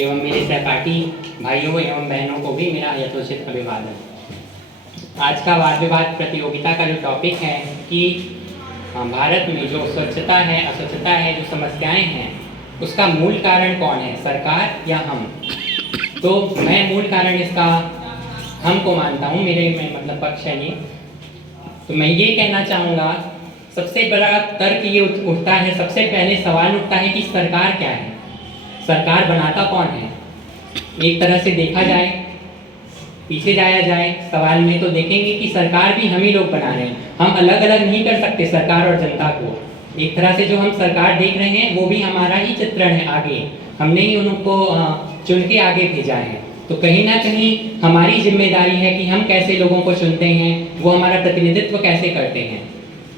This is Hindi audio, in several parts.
एवं मेरे सहपाठी भाइयों एवं बहनों को भी मेरा यथोचित अभिवादन। आज का वाद विवाद प्रतियोगिता का जो टॉपिक है कि भारत में जो स्वच्छता है, अस्वच्छता है, जो समस्याएं हैं, उसका मूल कारण कौन है, सरकार या हम। तो मैं मूल कारण इसका हम को मानता हूँ, मेरे में मतलब पक्ष है ये। तो मैं ये कहना चाहूँगा, सबसे बड़ा तर्क ये उठता है, सबसे पहले सवाल उठता है कि सरकार क्या है, सरकार बनाता कौन है। एक तरह से देखा जाए, पीछे जाया जाए सवाल में, तो देखेंगे कि सरकार भी हम ही लोग बना रहे हैं। हम अलग अलग नहीं कर सकते सरकार और जनता को। एक तरह से जो हम सरकार देख रहे हैं वो भी हमारा ही चित्रण है, आगे हमने ही उनको चुन के आगे भेजा है। तो कहीं ना कहीं हमारी जिम्मेदारी है कि हम कैसे लोगों को चुनते हैं, वो हमारा प्रतिनिधित्व कैसे करते हैं।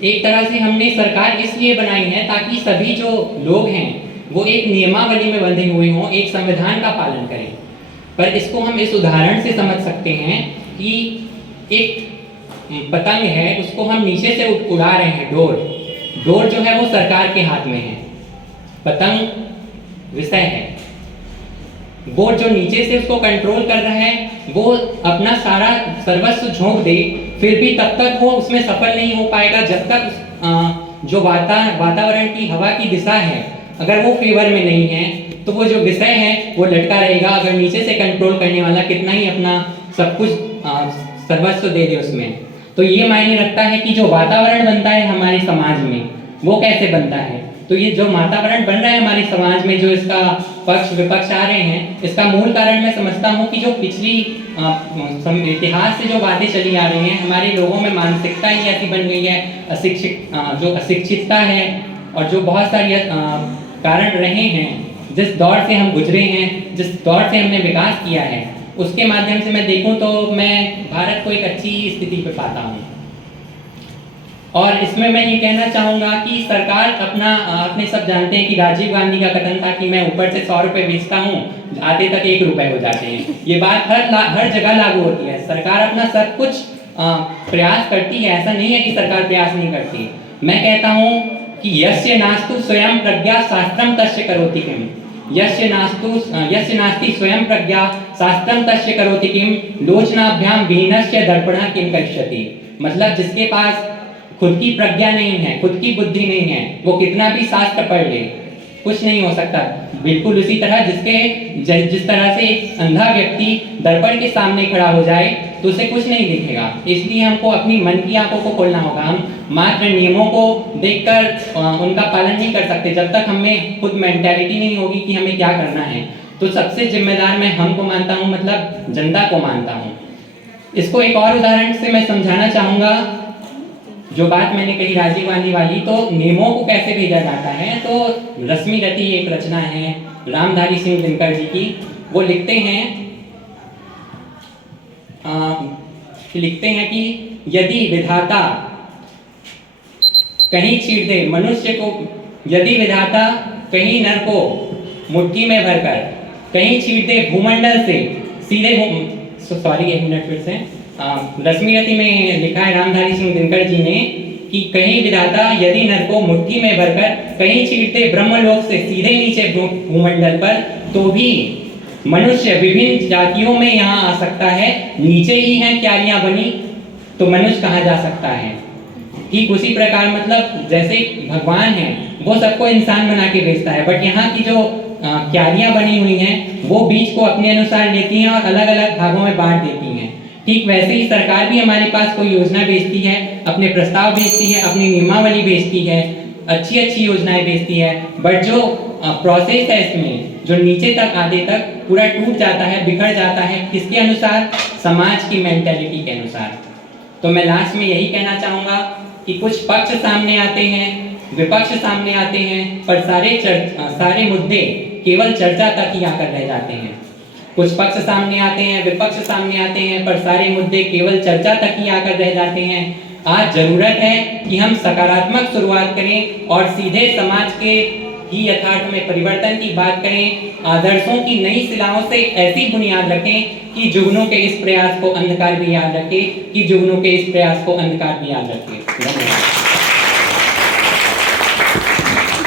एक तरह से हमने सरकार इसलिए बनाई है ताकि सभी जो लोग हैं वो एक नियमावली में बंधे हुए हों, एक संविधान का पालन करें। पर इसको हम इस उदाहरण से समझ सकते हैं कि एक पतंग है, उसको हम नीचे से उड़ा रहे हैं, डोर जो है वो सरकार के हाथ में है, पतंग विषय है। वो जो नीचे से उसको कंट्रोल कर रहा है वो अपना सारा सर्वस्व झोंक दे, फिर भी तब तक वो उसमें सफल नहीं हो पाएगा जब तक जो वातावरण की हवा की दिशा है अगर वो फेवर में नहीं है, तो वो जो विषय है वो लटका रहेगा। अगर नीचे से कंट्रोल करने वाला कितना ही अपना सब कुछ सर्वस्व दे दे उसमें, तो ये मायने रखता है कि जो वातावरण बनता है हमारे समाज में वो कैसे बनता है। तो ये जो वातावरण बन रहा है हमारे समाज में, जो इसका पक्ष विपक्ष आ रहे हैं, इसका मूल कारण मैं समझता हूँ कि जो पिछली इतिहास से जो बातें चली आ रही हैं, हमारे लोगों में मानसिकता ही ऐसी बन गई है, जो अशिक्षितता है, और जो बहुत सारी कारण रहे हैं, जिस दौर से हम गुजरे हैं, जिस दौर से हमने विकास किया है, उसके माध्यम से मैं देखूं तो मैं भारत को एक अच्छी स्थिति पे पाता हूं। और इसमें मैं ये कहना चाहूँगा कि सरकार अपने सब जानते हैं कि राजीव गांधी का कथन था कि मैं ऊपर से 100 रुपये बेचता हूँ, आते तक 1 रुपये हो जाते हैं। ये बात हर जगह लागू होती है। सरकार अपना सब कुछ प्रयास करती है, ऐसा नहीं है कि सरकार प्रयास नहीं करती। मैं कहता हूँ कि यस्य नास्तु स्वयं प्रज्ञा शास्त्रम तस्य करोति किम, यस्य नास्ति स्वयं प्रज्ञा शास्त्रम तस्य करोति किम, लोचनाभ्याम विहीनस्य दर्पणः किम करिष्यति। मतलब जिसके पास खुद की प्रज्ञा नहीं है, खुद की बुद्धि नहीं है, वो कितना भी शास्त्र पढ़ ले, कुछ नहीं हो सकता। बिल्कुल उसी तरह जिस तरह से एक अंधा व्यक्ति दर्पण के सामने खड़ा हो जाए तो उसे कुछ नहीं दिखेगा। इसलिए हमको अपनी मन की आंखों को खोलना होगा। हम मात्र नियमों को देखकर उनका पालन नहीं कर सकते जब तक हमें खुद मेंटालिटी नहीं होगी कि हमें क्या करना है। तो सबसे जिम्मेदार मैं हमको मानता हूँ, मतलब जनता को मानता हूँ। इसको एक और उदाहरण से मैं समझाना चाहूँगा। जो बात मैंने कही राजीव गांधी वाली, तो नियमों को कैसे भेजा जाता है, तो रश्मि रति एक रचना है रामधारी सिंह दिनकर जी की। वो लिखते हैं कि यदि विधाता कहीं चीर दे मनुष्य को, यदि विधाता कहीं नर को मुट्ठी में भरकर कहीं चीर दे भूमंडल से सीधे, सॉरी एक मिनट फिर से, रश्मि रति में लिखा है रामधारी सिंह दिनकर जी ने कि कहीं विधाता यदि नर को मुट्ठी में भरकर कहीं चीरते ब्रह्मलोक से सीधे नीचे भूमंडल पर, तो भी मनुष्य विभिन्न जातियों में यहाँ आ सकता है। नीचे ही हैं क्यारियां बनी तो मनुष्य कहाँ जा सकता है। ठीक उसी प्रकार मतलब जैसे भगवान है वो सबको इंसान बना के भेजता है, बट यहाँ की जो क्यारियां बनी हुई हैं वो बीज को अपने अनुसार लेती हैं और अलग अलग भागों में बांट देती हैं। ठीक वैसे ही सरकार भी हमारे पास कोई योजना भेजती है, अपने प्रस्ताव भेजती है, अपनी नियमावली भेजती है, अच्छी अच्छी योजनाएं भेजती है, बट जो प्रोसेस है इसमें, जो नीचे तक आधे तक पूरा टूट जाता है, बिखर जाता है, किसके अनुसार, समाज की मेंटालिटी के अनुसार। तो मैं लास्ट में यही कहना चाहूँगा कि कुछ पक्ष सामने आते हैं, विपक्ष सामने आते हैं, पर सारे मुद्दे केवल चर्चा तक ही आकर रह जाते हैं। कुछ पक्ष सामने आते हैं, विपक्ष सामने आते हैं, पर सारे मुद्दे केवल चर्चा तक ही आकर रह जाते हैं। आज जरूरत है कि हम सकारात्मक शुरुआत करें और सीधे समाज के ही यथार्थ में परिवर्तन की बात करें। आदर्शों की नई शिलाओं से ऐसी बुनियाद रखें कि जुगनों के इस प्रयास को अंधकार भी याद रखे, धन्यवाद।